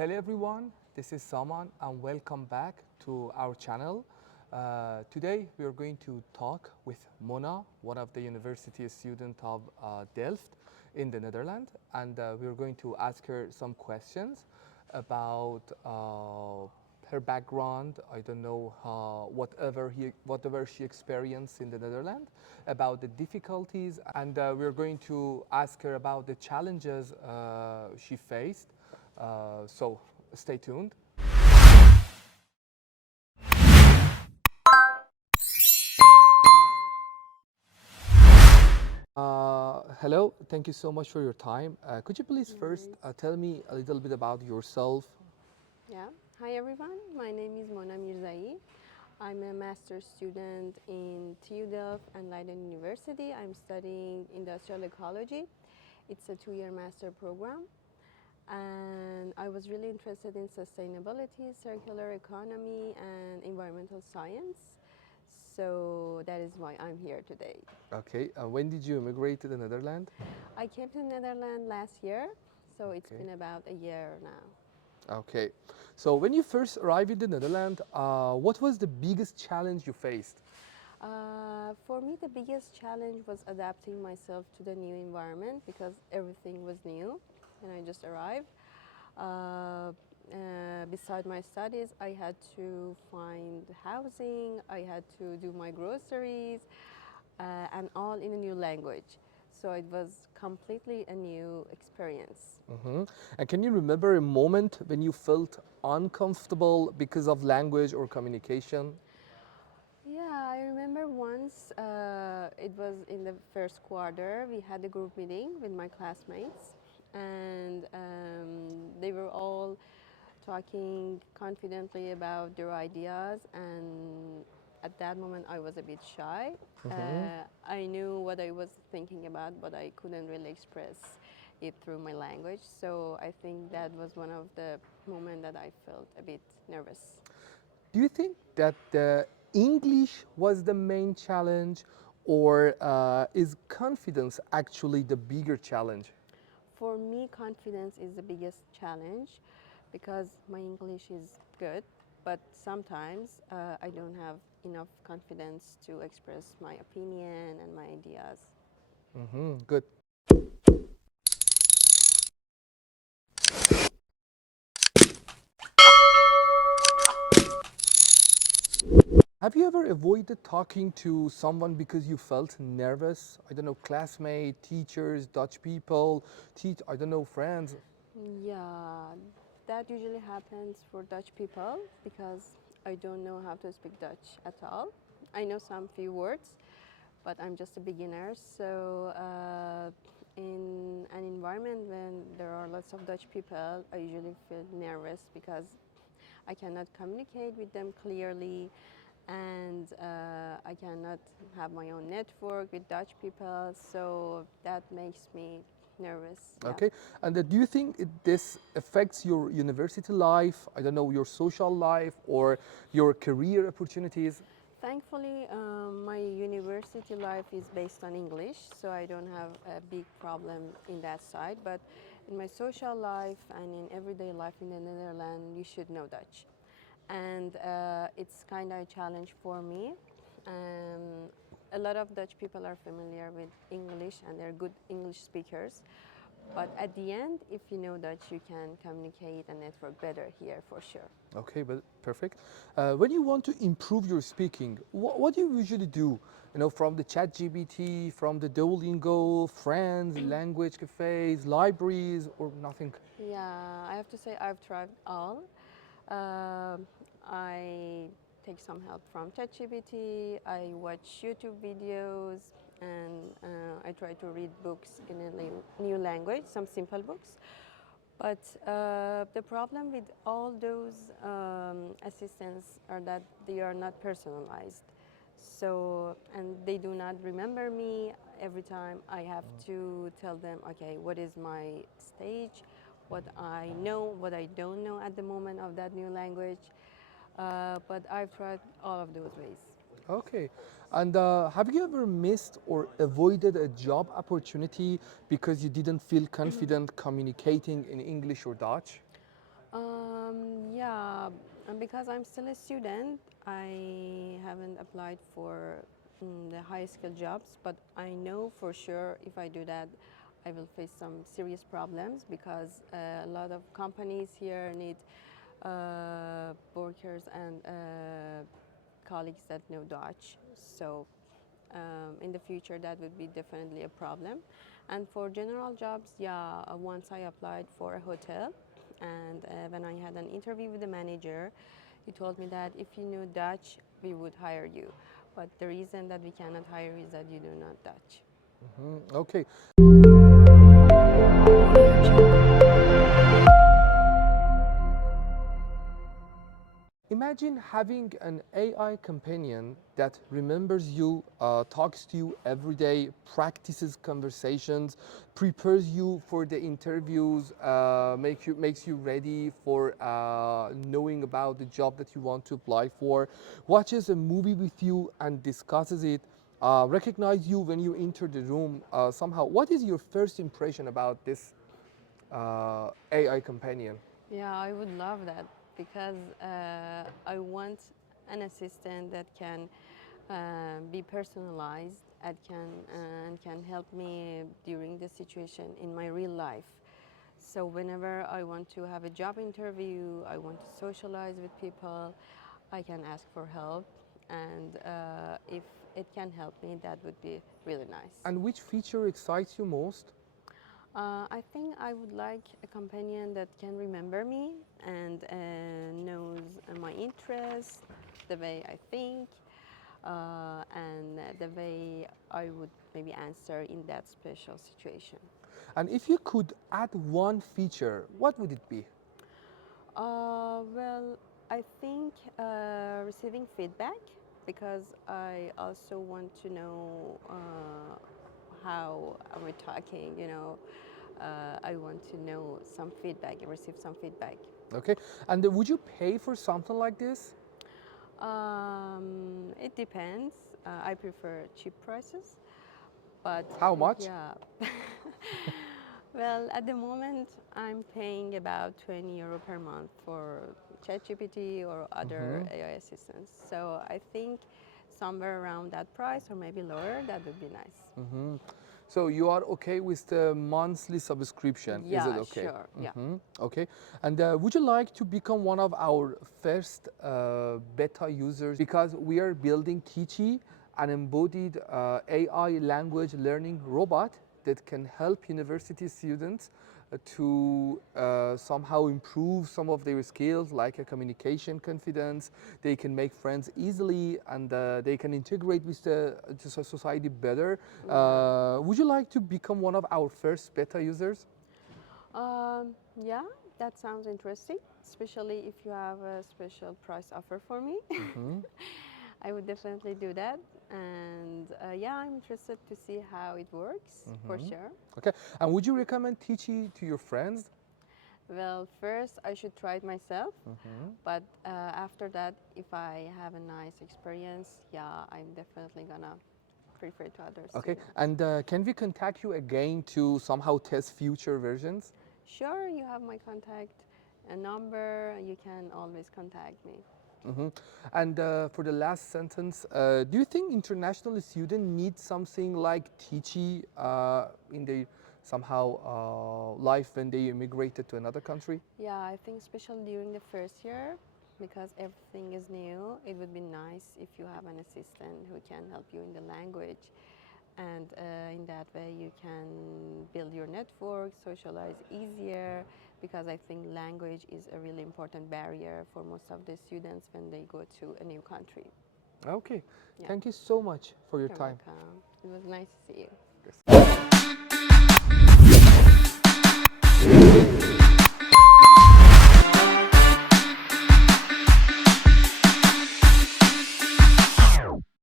Hello everyone, this is Saman and welcome back to our channel. Today we are going to talk with Mona, one of the university students of Delft in the Netherlands, and we are going to ask her some questions about her background. I don't know whatever she experienced in the Netherlands, about the difficulties, and we're going to ask her about the challenges she faced. So stay tuned. Hello, thank you so much for your time. Could you please No first worries. tell me a little bit about yourself? Yeah. Hi everyone. My name is Mona Mirzai. I'm a master's student in TU Delft and Leiden University. I'm studying industrial ecology. It's a 2-year master program. And I was really interested in sustainability, circular economy, and environmental science. So that is why I'm here today. Okay, when did you immigrate to the Netherlands? I came to Netherlands last year, so it's Okay. been about a year now. Okay, so when you first arrived in the Netherlands, what was the biggest challenge you faced? For me, the biggest challenge was adapting myself to the new environment because everything was new when I just arrived. Uh, Beside my studies, I had to find housing, I had to do my groceries, and all in a new language. So it was completely a new experience. Hmm. And can you remember a moment when you felt uncomfortable because of language or communication? Yeah, I remember once it was in the first quarter, we had a group meeting with my classmates, and they were all talking confidently about their ideas. And at that moment, I was a bit shy. Hmm. I knew what I was thinking about, but I couldn't really express it through my language. So I think that was one of the moments that I felt a bit nervous. Do you think that the English was the main challenge, or is confidence actually the bigger challenge? For me, confidence is the biggest challenge because my English is good, but sometimes I don't have enough confidence to express my opinion and my ideas. Good. Have you ever avoided talking to someone because you felt nervous? I don't know, classmate, teachers, Dutch people, I don't know, friends. Yeah, that usually happens for Dutch people because I don't know how to speak Dutch at all. I know some few words, but I'm just a beginner. So, in an environment when there are lots of Dutch people, I usually feel nervous because I cannot communicate with them clearly, and I cannot have my own network with Dutch people. So that makes me nervous. Yeah. Okay, and do you think this affects your university life? I don't know, your social life or your career opportunities? Thankfully, my university life is based on English, so I don't have a big problem in that side. But in my social life and in everyday life in the Netherlands, you should know Dutch. And it's kind of a challenge for me. A lot of Dutch people are familiar with English and they're good English speakers. But at the end, if you know Dutch, you can communicate and network better here for sure. Okay, but perfect. When you want to improve your speaking, what do you usually do? You know, from the chat GPT, from the Duolingo, friends, language cafes, libraries, or nothing? Yeah, I have to say I've tried all. I take some help from ChatGPT. I watch YouTube videos, and I try to read books in a new language, some simple books. But the problem with all those assistants are that they are not personalized. So, and they do not remember me every time. I have to tell them, okay, what is my stage, what I know, what I don't know at the moment of that new language. But I've tried all of those ways. Okay. And have you ever missed or avoided a job opportunity because you didn't feel confident communicating in English or Dutch? Yeah, and because I'm still a student, I haven't applied for the high skill jobs, but I know for sure if I do that, I will face some serious problems because a lot of companies here need workers and colleagues that know Dutch. So in the future, that would be definitely a problem. And for general jobs, yeah, once I applied for a hotel, and when I had an interview with the manager, he told me that if you knew Dutch, we would hire you. But the reason that we cannot hire you is that you do not Dutch. Okay. Imagine having an AI companion that remembers you, talks to you every day, practices conversations, prepares you for the interviews, makes you ready for knowing about the job that you want to apply for, watches a movie with you and discusses it, recognize you when you enter the room somehow. What is your first impression about this AI companion? Yeah, I would love that because I want an assistant that can be personalized and can help me during the situation in my real life. So whenever I want to have a job interview, I want to socialize with people, I can ask for help, and if it can help me, that would be really nice. And which feature excites you most? I think I would like a companion that can remember me and knows my interests, the way I think, and the way I would maybe answer in that special situation. And if you could add one feature, what would it be? Well, I think receiving feedback because I also want to know how am I talking, I want to know some feedback and receive some feedback. Okay. And would you pay for something like this? It depends. I prefer cheap prices, but How much? yeah. Well, at the moment, I'm paying about 20 euro per month for ChatGPT or other AI assistants. So I think somewhere around that price or maybe lower, that would be nice. So you are okay with the monthly subscription? Is it Yeah, okay? sure. Yeah. Okay. And would you like to become one of our first beta users? Because we are building Tichi, an embodied AI language learning robot that can help university students to somehow improve some of their skills like communication confidence. They can make friends easily and they can integrate with the society better. Would you like to become one of our first beta users? Yeah, that sounds interesting, especially if you have a special price offer for me. I would definitely do that. And yeah, I'm interested to see how it works for sure. Okay. And would you recommend Tichi to your friends? Well, first I should try it myself, but after that, if I have a nice experience, yeah, I'm definitely gonna prefer to other Okay. students. And can we contact you again to somehow test future versions? Sure, you have my contact number, you can always contact me. And for the last sentence, do you think international students need something like Tichi in their somehow life when they immigrated to another country? Yeah, I think especially during the first year, because everything is new, it would be nice if you have an assistant who can help you in the language. And in that way, you can build your network, socialize easier, because I think language is a really important barrier for most of the students when they go to a new country. Okay. Yeah. Thank you so much for your You're time. welcome. It was nice to see you. Yes.